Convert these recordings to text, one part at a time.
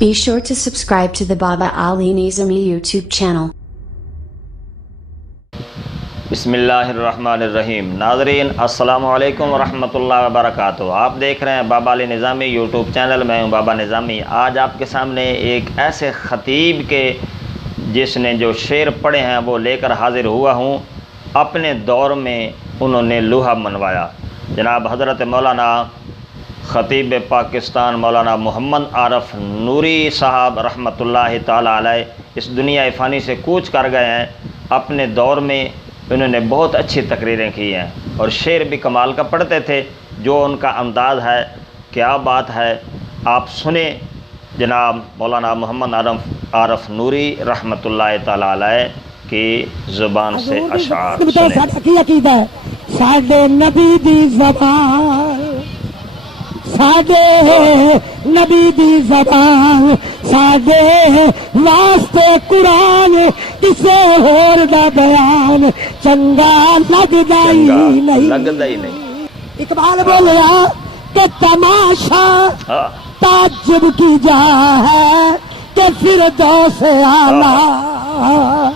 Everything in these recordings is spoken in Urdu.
Be sure to subscribe to the Baba Ali Nizami YouTube channel. بسم اللہ الرحمن الرحیم. ناظرین السلام علیکم ورحمۃ اللہ وبرکاتہ. آپ دیکھ رہے ہیں بابا علی نظامی یوٹیوب چینل. میں ہوں بابا نظامی. آج آپ کے سامنے ایک ایسے خطیب کے جس نے جو شعر پڑھے ہیں وہ لے کر حاضر ہوا ہوں. اپنے دور میں انہوں نے لوہا منوایا. جناب حضرت مولانا خطیب پاکستان مولانا محمد عارف نوری صاحب رحمۃ اللہ تعالی علیہ اس دنیا فانی سے کوچ کر گئے ہیں. اپنے دور میں انہوں نے بہت اچھی تقریریں کی ہیں اور شعر بھی کمال کا پڑھتے تھے. جو ان کا انداز ہے کیا بات ہے. آپ سنیں جناب مولانا محمد عارف نوری رحمۃ اللہ تعالی علیہ کی زبان سے اشعار سنیں. ساڈے نبی دی زبان، ساڈے نبی دی زبان، ساڈے واسطے قرآن کسے ہور دا بیان چنگا لگدا ہی نہیں. اقبال بولیا کہ تماشا تعجب کی جا ہے کہ فردوس اعلیٰ،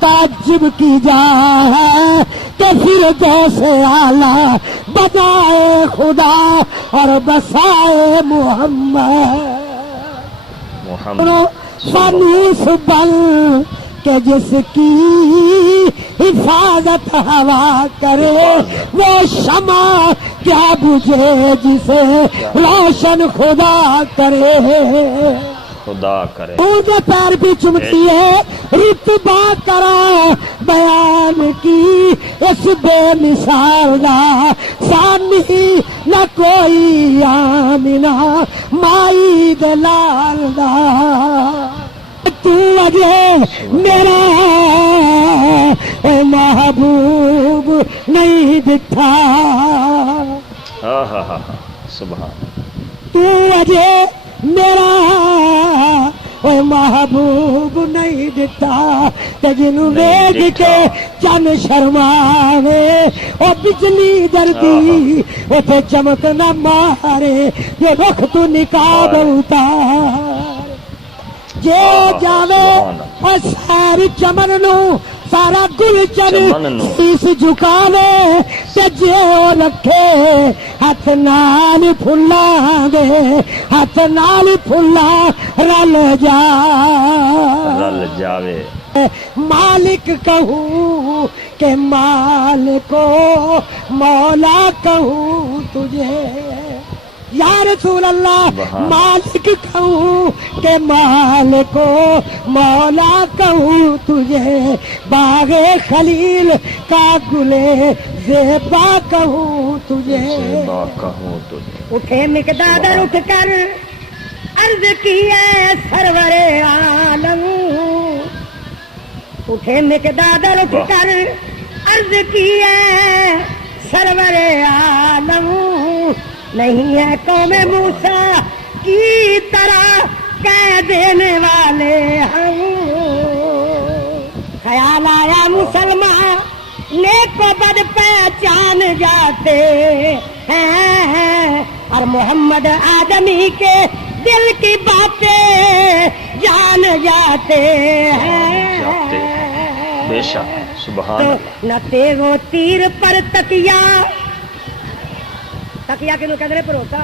تعجب کی جا ہے کہ فردوس اعلیٰ بنائے خدا اور بسائے محمد. فانوس بن کہ جس کی حفاظت ہوا کرے وہ شمع کیا بجھے جسے روشن خدا کرے. خدا کرے ان کے پیر بھی چمتی ہے رتبہ کرا بیان کی اس بے مثال دا ثانی نہ کوئی آمنہ مائی دلال دا. تو وجہ میرا محبوب نہیں دکھا، سبحان. تو وجہ میرا محبوب نہیں دتا تے جنوں ویکھ کے چن شرماوے او بجلی دردی او تے چمک نہ مارے یہ رخ تو نقاب اتار. جے جاوے او سیر چمن نو سارا گل چن سیس جھکاوے تے جے او رکھے ہاتھ نال پھلاں دے ہاتھ نال پھلا رل جاوے. مالک کہوں کہ مالکو مولا کہوں تجھے یا رسول اللہ. مالک کہوں کہ مالکو مولا کہوں تجھے، باغ خلیل کا گلے زیبا کہوں تجھے. اٹھے مقدادر اٹھ کر عرض کی ہے سرور عالم، اٹھے مقدادر اٹھ کر عرض کی ہے سرور عالم. نہیں ہے قوم موسیٰ کی طرح کہہ دینے والے ہم. خیال آیا مسلمان نیک و بد پہچان جاتے ہیں اور محمد آدمی کے دل کی باتیں جان جاتے ہیں. بے شک سبحان اللہ. نہ تیغ و تیر پر تکیا، تکیا کے کہتے بھروسہ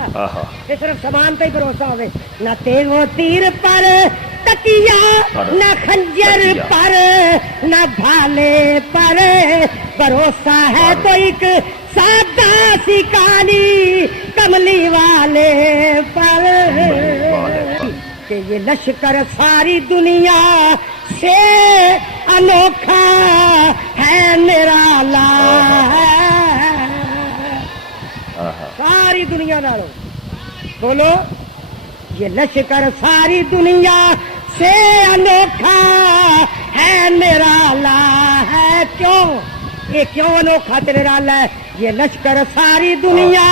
یہ صرف سامان پہ ہی بھروسہ ہوئے. نہ تیغ و تیر پر تکیا، نہ خنجر پر نہ ڈھالے پر بھروسہ ہے تو ایک سادہ سی کالی کملی والے پر کہ یہ لشکر ساری دنیا سے انوکھا ہے نرالا. ساری دنیا نالو بولو یہ لشکر ساری دنیا سے انوکھا ہے نرالا ہے. کیوں یہ کیوں انوکھا تے نرالا ہے؟ یہ لشکر ساری دنیا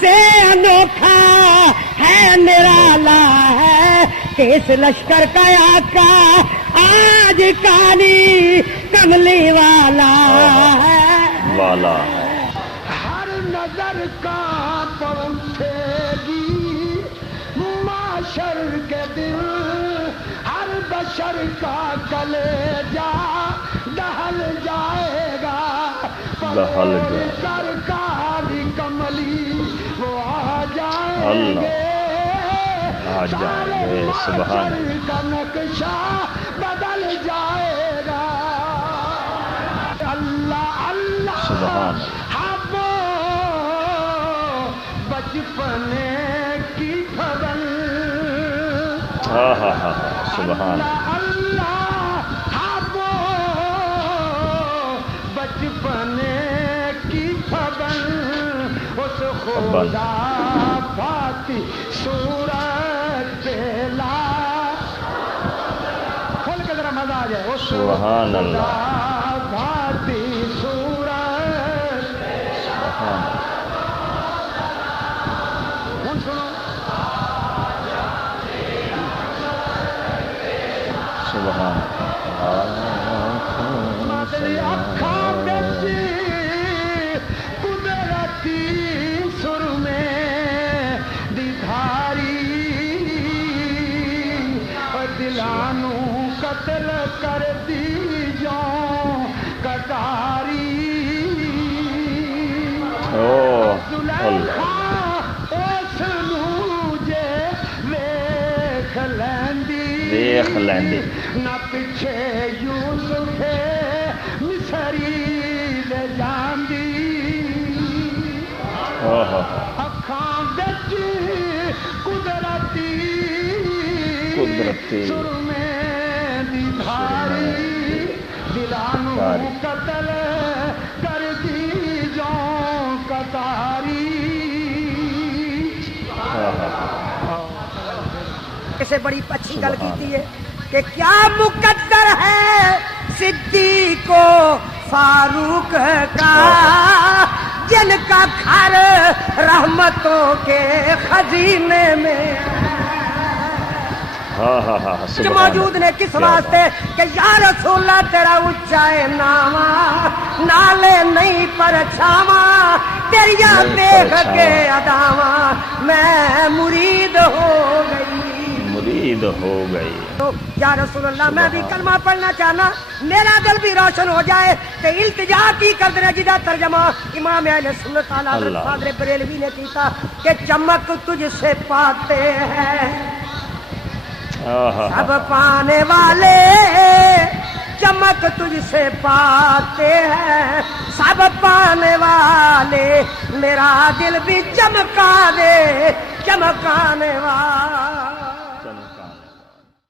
سے انوکھا ہے نرالا ہے کہ اس لشکر کا آقا آج کالی کملی والا ہے. ہر نظر کا پہنچے گی معاشر کے دل محشر کا کلیجہ دہل جائے گا دہل جائے گا سرکار کملی وہ آ جائیں اللہ گے آ جائیں گے سبحان اللہ کا نقشہ بدل جائے گا اللہ اللہ سبحان اللہ ہم بچپنے کی خبر ہاں ہاں ہاں سبحان اللہ اللہ ہم بچپنے کی خبر اس خدا پاتی صورت لا کھول کے ذرا مزہ آ جائے اس سبحان اللہ خدا پاتی صورت سبحان اللہ ہن سنو سبحان مادری اکھاں وچ قدرتی سر میں دکھاری اور دلانوں قتل کر دی جو کٹاری او زلیخا اس نو جے ویکھ لیندی دیکھ لیندی نہ پیچھے یوسف مصری لے جاندی اکھاں وچ قدرتی سر میں دی دھاری دلانوں قتل کر دی جو کتاری اسے بڑی اچھی گل کی ہے کہ کیا مقدر ہے صدیق و فاروق کا جن کا گھر رحمتوں کے خزینے میں جو موجود نے کس واسطے کہ یا رسول اللہ تیرا اونچا ناما نالے نہیں پر چھاوا تیریا دیکھ کے اداوا میں مرید ہو گئی تو یا رسول اللہ میں بھی کلمہ پڑھنا چاہنا میرا دل بھی روشن ہو جائے کہ التجا کی کردنے جدا ترجمہ امام اہل سنت حضرت فاضل بریلوی نے کیتا کہ چمک تجھ سے پاتے ہیں سب پانے والے چمک تجھ سے پاتے ہیں سب پانے والے میرا دل بھی چمکا دے چمکانے والے